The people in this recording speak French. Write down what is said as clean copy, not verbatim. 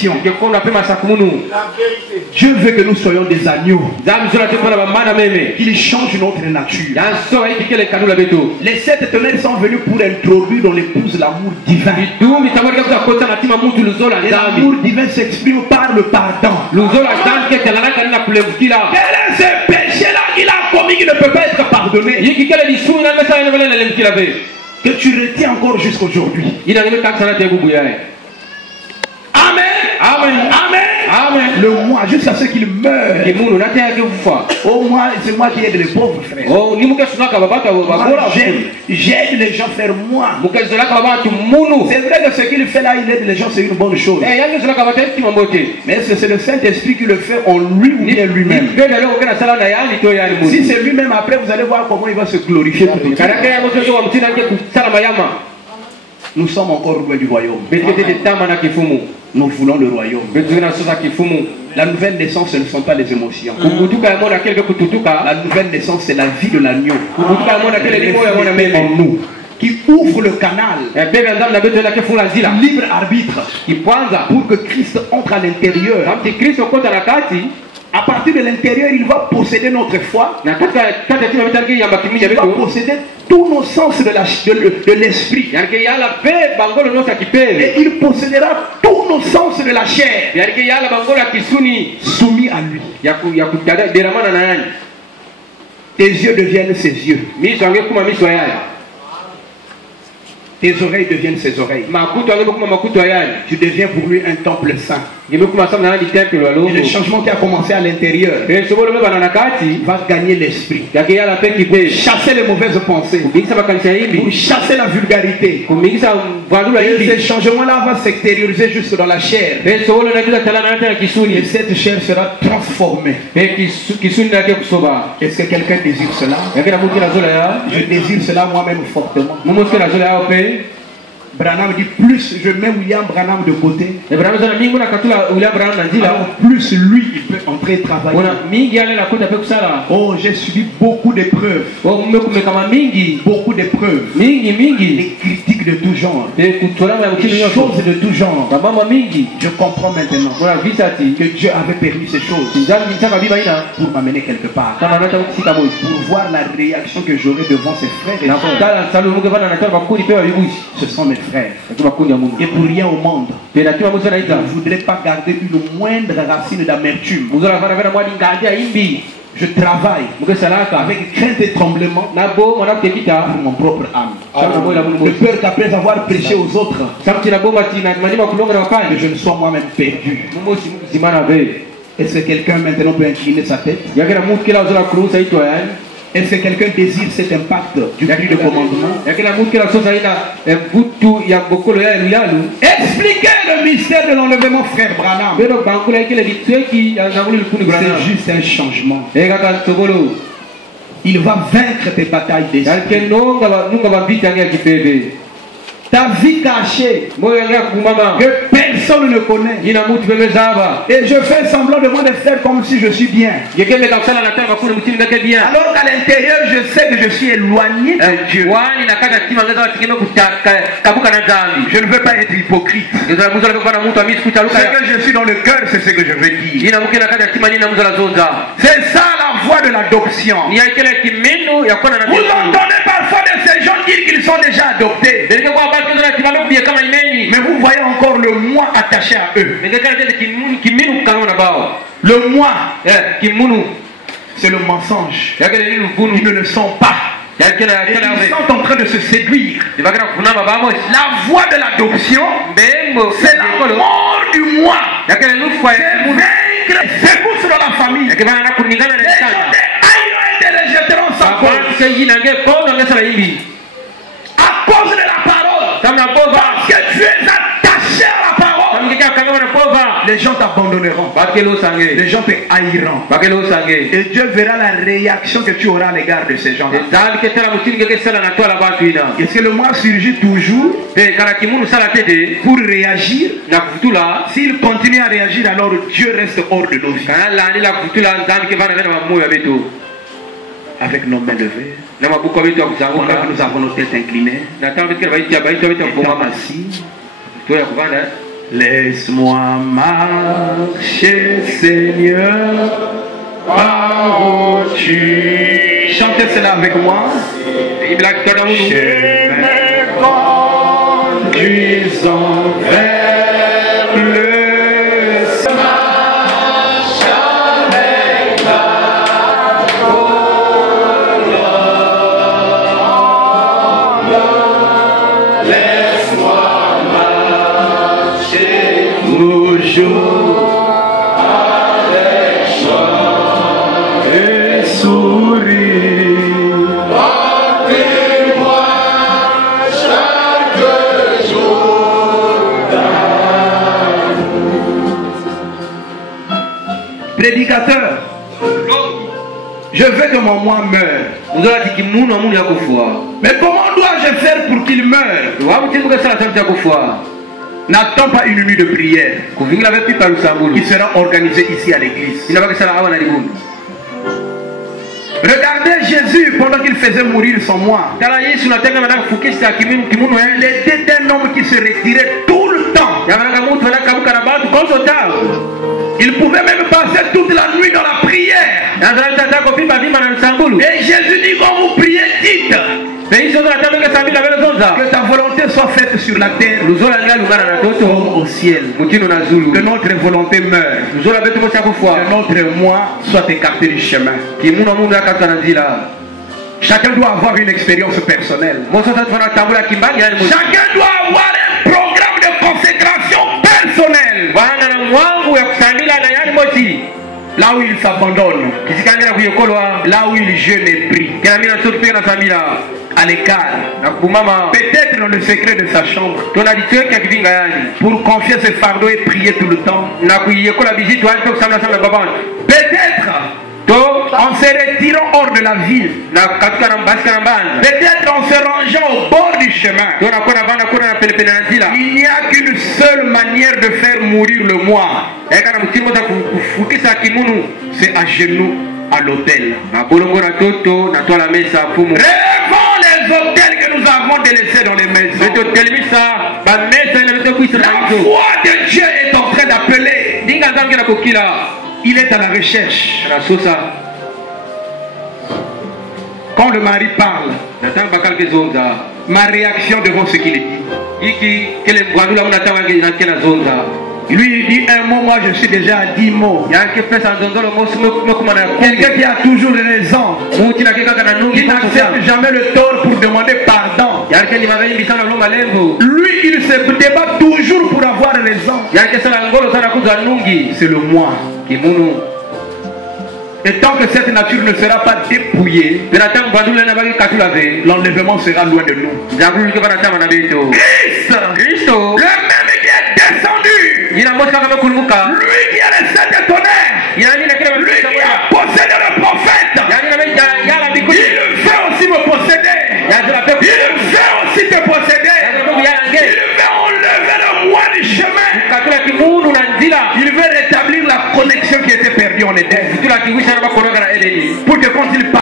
définition. Dieu veut que nous soyons des agneaux. Qu'il change notre nature. Les 7 ténèbres sont venus pour introduire dans l'épouse l'amour divin. Et l'amour divin s'exprime par le pardon. Quel est ce péché-là qu'il a commis qui ne peut pas être pardonné? Que tu retiens encore jusqu'aujourd'hui. Amen. Amen. Amen. Amen. Le moi, jusqu'à ce qu'il meure. Oh, moi, c'est moi qui aide les pauvres frères. J'aide les gens faire moi. C'est vrai que ce qu'il fait là, il aide les gens, c'est une bonne chose. Mais est-ce que c'est le Saint-Esprit qui le fait en lui ou bien lui-même? Si c'est lui-même, après vous allez voir comment il va se glorifier tout le temps. Nous sommes encore loin du royaume. Nous voulons le royaume. La nouvelle naissance, ce ne sont pas les émotions. La nouvelle naissance, c'est la vie de l'agneau. En nous, qui ouvre le canal, libre arbitre, pour que Christ entre à l'intérieur. À partir de l'intérieur, il va posséder notre foi. Il va posséder tous nos sens de l'esprit. Et il possédera tous nos sens de la chair. Soumis à lui. Tes yeux deviennent ses yeux. Tes oreilles deviennent ses oreilles. Tu deviens pour lui un temple saint. Et le changement qui a commencé à l'intérieur va gagner l'esprit. Chasser les mauvaises pensées. Pour chasser la vulgarité. Et ce changement-là va s'extérioriser jusque dans la chair. Et cette chair sera transformée. Est-ce que quelqu'un désire cela? Je désire cela moi-même fortement. Branham dit plus je mets William Branham de côté, alors plus lui il peut entrer et travailler. Oh, j'ai subi beaucoup d'épreuves. Beaucoup d'épreuves. Des critiques de tout genre. Des choses de tout genre. Je comprends maintenant que Dieu avait permis ces choses pour m'amener quelque part. Pour voir la réaction que j'aurai devant ses frères et sœurs. Ce sont mes frères. Et pour rien au monde, je ne voudrais pas garder une moindre racine d'amertume. Je travaille avec crainte et tremblement pour mon propre âme. De peur qu'après avoir prêché aux autres, que je ne sois moi-même perdu. Est-ce que quelqu'un maintenant peut incliner sa tête? Est-ce que quelqu'un désire cet impact du cri de commandement? Expliquez le mystère de l'enlèvement, frère Branham. C'est juste un changement. Il va vaincre tes batailles d'esprit. Ta vie cachée que personne ne connaît. Et je fais semblant de moi de faire comme si je suis bien. Alors qu'à l'intérieur je sais que je suis éloigné de Dieu. Je ne veux pas être hypocrite. Ce que je suis dans le cœur, c'est ce que je veux dire. C'est ça la voie de l'adoption. Vous entendez parfois de ces gens dire qu'ils sont déjà adoptés. Mais vous voyez encore le moi attaché à eux. Le moi, c'est le mensonge. Ils ne le sont pas. Et ils sont en train de se séduire. La voie de l'adoption, c'est la mort du moi. C'est vaincre les secousses dans la famille. Les gens les rejetteront sans cause. À cause de la parole. Parce que tu es attaché à la parole. Les gens t'abandonneront. Les gens te haïront. Et Dieu verra la réaction que tu auras à l'égard de ces gens-là. Est-ce que le moi surgit toujours pour réagir? S'il continue à réagir, alors Dieu reste hors de nos vies. Avec nos mains levées, pendant que nous avons nos têtes inclinées, et assis, Laisse-moi marcher, Seigneur, par où tu. Chantez cela avec moi. Je me conduisant vers le avec joie et sourire. Portez-moi chaque jour d'amour. Prédicateur, je veux que mon moi meure. Mais comment dois-je faire pour qu'il meure? N'attends pas une nuit de prière qui sera organisée ici à l'église. Regardez Jésus pendant qu'il faisait mourir son moi. Il était un homme qui se retirait tout le temps. Il pouvait même passer toute la nuit dans la prière. Et Jésus dit, quand vous priez, dites que ta volonté soit faite sur la terre comme au ciel. Que notre volonté meure. Que notre moi soit écarté du chemin. Chacun doit avoir une expérience personnelle. Chacun doit avoir un programme de consécration personnelle. Là où il s'abandonne, là où il jeûne et prie, à l'écart, peut-être dans le secret de sa chambre, pour confier ses fardeaux et prier tout le temps. Peut-être en se retirant hors de la ville, peut-être en se rangeant au bord du chemin. Il n'y a qu'une seule manière de faire mourir le moi. C'est à genoux à l'autel. Rêvons les hôtels que nous avons délaissés dans les maisons. La foi de Dieu est en train d'appeler. Il est à la recherche. Quand le mari parle, ma réaction devant ce qu'il dit. Lui il dit un mot, moi je suis déjà à 10 mots. Quelqu'un qui a toujours raison, qui n'accepte jamais le tort pour demander pardon. Lui il se débat toujours pour avoir raison. C'est le moi. Et tant que cette nature ne sera pas dépouillée, l'enlèvement sera loin de nous. Christ, le même qui est descendu, lui qui a le sein de tonnerre, lui qui a possédé le prophète, il veut aussi me posséder. Il veut aussi te posséder. Il veut enlever le moi du chemin. Il veut rétablir la connexion qui était perdue en Éden. Pour que quand il parle